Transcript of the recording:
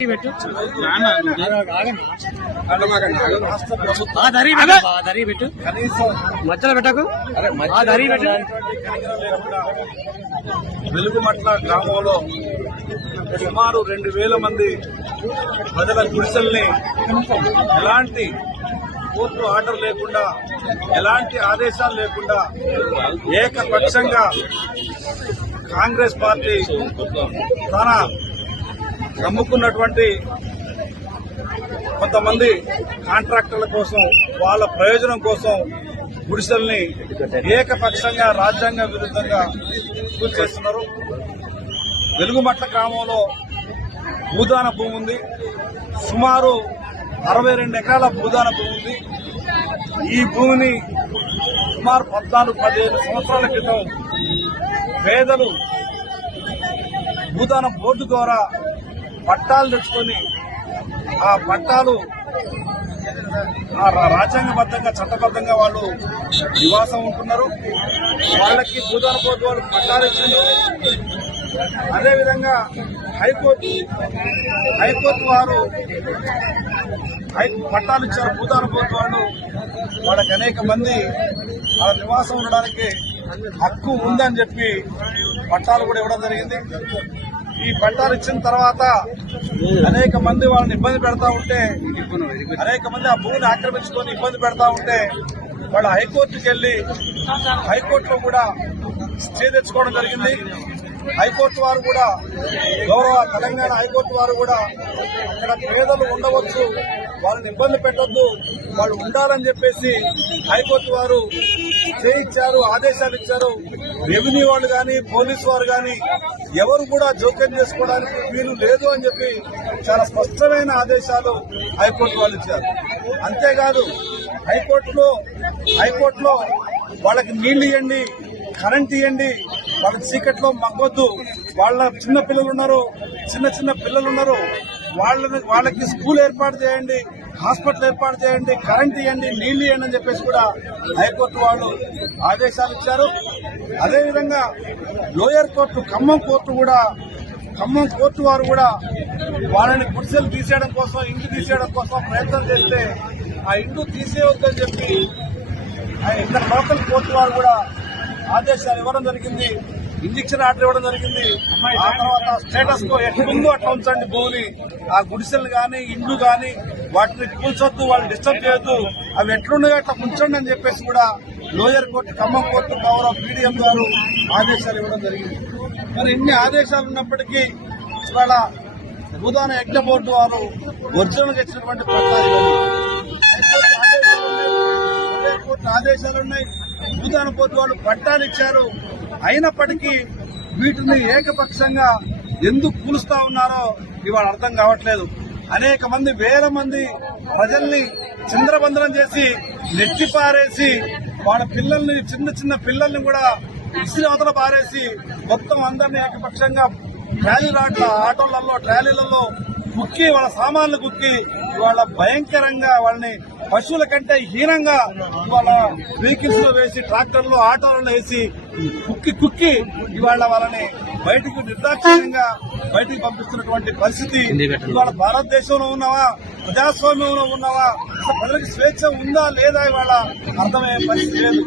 పెట్టు మధ్యలో పెట్టకు పెట్టు. వెలుగుమట్ల గ్రామంలో సుమారు 2000 మంది ప్రజల గుడిసెల్ని ఎలాంటి కోర్టు ఆర్డర్ లేకుండా, ఎలాంటి ఆదేశాలు లేకుండా ఏకపక్షంగా కాంగ్రెస్ పార్టీ తన నమ్ముకున్నటువంటి కొంతమంది కాంట్రాక్టర్ల కోసం, వాళ్ళ ప్రయోజనం కోసం గుడిసెల్ని ఏకపక్షంగా రాజ్యాంగ విరుద్ధంగా కూల్చేస్తున్నారు. వెలుగుమట్ల గ్రామంలో భూదాన భూమి ఉంది. సుమారు 62 ఎకరాల భూదాన భూమి ఉంది. ఈ భూమిని సుమారు 14-15 సంవత్సరాల క్రితం పేదలు భూదాన బోర్డు ద్వారా పట్టాలు తెచ్చుకొని, ఆ పట్టాలు రాజ్యాంగబద్ధంగా చట్టబద్ధంగా వాళ్ళు నివాసం ఉంటున్నారు. వాళ్ళకి భూదాన బోర్డు వాళ్ళు పట్టాలు ఇచ్చింది. అదేవిధంగా హైకోర్టు వారు పట్టాలు ఇచ్చారు. భూదాన బోర్డు వాళ్ళు వాళ్ళకి అనేక మంది వాళ్ళ నివాసం ఉండడానికి హక్కు ఉందని చెప్పి పట్టాలు కూడా ఇవ్వడం జరిగింది. ఈ పట్టాలు ఇచ్చిన తర్వాత అనేక మంది వాళ్ళని ఇబ్బంది పెడతా ఉంటే, అనేక మంది ఆ భూమిని ఆక్రమించుకొని ఇబ్బంది పెడతా ఉంటే వాళ్ళు హైకోర్టుకి వెళ్లి హైకోర్టులో కూడా స్టే తెచ్చుకోవడం జరిగింది. హైకోర్టు వారు కూడా, గౌరవ తెలంగాణ హైకోర్టు వారు కూడా అక్కడ పేదలు ఉండవచ్చు, వాళ్ళని ఇబ్బంది పెట్టొద్దు, వాళ్ళు ఉండాలని చెప్పేసి హైకోర్టు వారు స్టే ఇచ్చారు, ఆదేశాలు ఇచ్చారు. రెవెన్యూ వాళ్ళు కానీ, పోలీసు వారు కానీ ఎవరు కూడా జోక్యం చేసుకోవడానికి వీలు లేదు అని చెప్పి చాలా స్పష్టమైన ఆదేశాలు హైకోర్టు వాళ్ళు ఇచ్చారు. అంతేకాదు హైకోర్టులో వాళ్ళకి నీళ్లు ఇవ్వండి, కరెంట్ ఇవ్వండి, వాళ్ళకి చీకట్లో మగ్గొద్దు, వాళ్ళ చిన్న పిల్లలు ఉన్నారు, చిన్న పిల్లలు ఉన్నారు, వాళ్ళకి స్కూల్ ఏర్పాటు చేయండి, హాస్పిటల్ ఏర్పాటు చేయండి, కరెంట్ ఇవ్వండి, నీళ్లు ఇవ్వండి అని చెప్పేసి కూడా హైకోర్టు వాళ్ళు ఆదేశాలు ఇచ్చారు. అదేవిధంగా లోయర్ కోర్టు ఖమ్మం కోర్టు వారు కూడా వాళ్ళని గుడిసెలు తీసేయడం కోసం, ఇంటి తీసేయడం కోసం ప్రయత్నం చేస్తే ఆ ఇంటి తీసేయవద్దని చెప్పి ఇక్కడ లోకల్ కోర్టు వారు కూడా ఆదేశాలు ఇవ్వడం జరిగింది. ఇంజక్షన్ ఆర్డర్ ఇవ్వడం జరిగింది. ఆ తర్వాత స్టేటస్ కో ఎట్లుందో అట్లా ఉంచండి భూమిని, ఆ గుడిసెలు గాని, ఇండ్లు గాని వాటిని కూల్చొద్దు, వాళ్ళని డిస్టర్బ్ చేయొద్దు, అవి ఎట్లున్నాయో అట్లా ఉంచండి అని చెప్పేసి కూడా లోయర్ కోర్టు, ఖమ్మం కోర్టు గౌరవ పీడీఎం గారు ఆదేశాలు ఇవ్వడం జరిగింది. మరి ఇన్ని ఆదేశాలు ఉన్నప్పటికీ ఇవాళ భూదాన యజ్ఞ బోర్డు వారు ఒరిజినల్గా ఇచ్చినటువంటి పట్టాలు ఆదేశాలున్నాయి. భూదాన బోర్డు వాళ్ళు పట్టాలు ఇచ్చారు. అయినప్పటికీ వీటిని ఏకపక్షంగా ఎందుకు కూలుస్తా ఉన్నారో ఇవాళ అర్థం కావట్లేదు. అనేక మంది, వేల మంది ప్రజల్ని చిందరబందరం చేసి నెట్టిపారేసి వాళ్ళ పిల్లల్ని, చిన్న పిల్లల్ని కూడా ఇసిరి అవతల పారేసి మొత్తం అందరినీ ఏకపక్షంగా ట్రాలీలలో కుక్కి, వాళ్ళ సామాన్లు కుక్కి ఇవాళ భయంకరంగా వాళ్ళని పశువుల కంటే హీనంగా ఇవాళ వెహికల్స్ లో వేసి, ట్రాక్టర్లు, ఆటోలను వేసి కుక్కి ఇవాళ వాళ్ళని బయటకు నిర్దాక్షిణ్యంగా బయటకు పంపిస్తున్నటువంటి పరిస్థితి. ఇవాళ భారతదేశంలో ఉన్నావా, ప్రజాస్వామ్యంలో ఉన్నావా, ప్రజలకు స్వేచ్ఛ ఉందా లేదా ఇవాళ అర్థమయ్యే పరిస్థితి లేదు.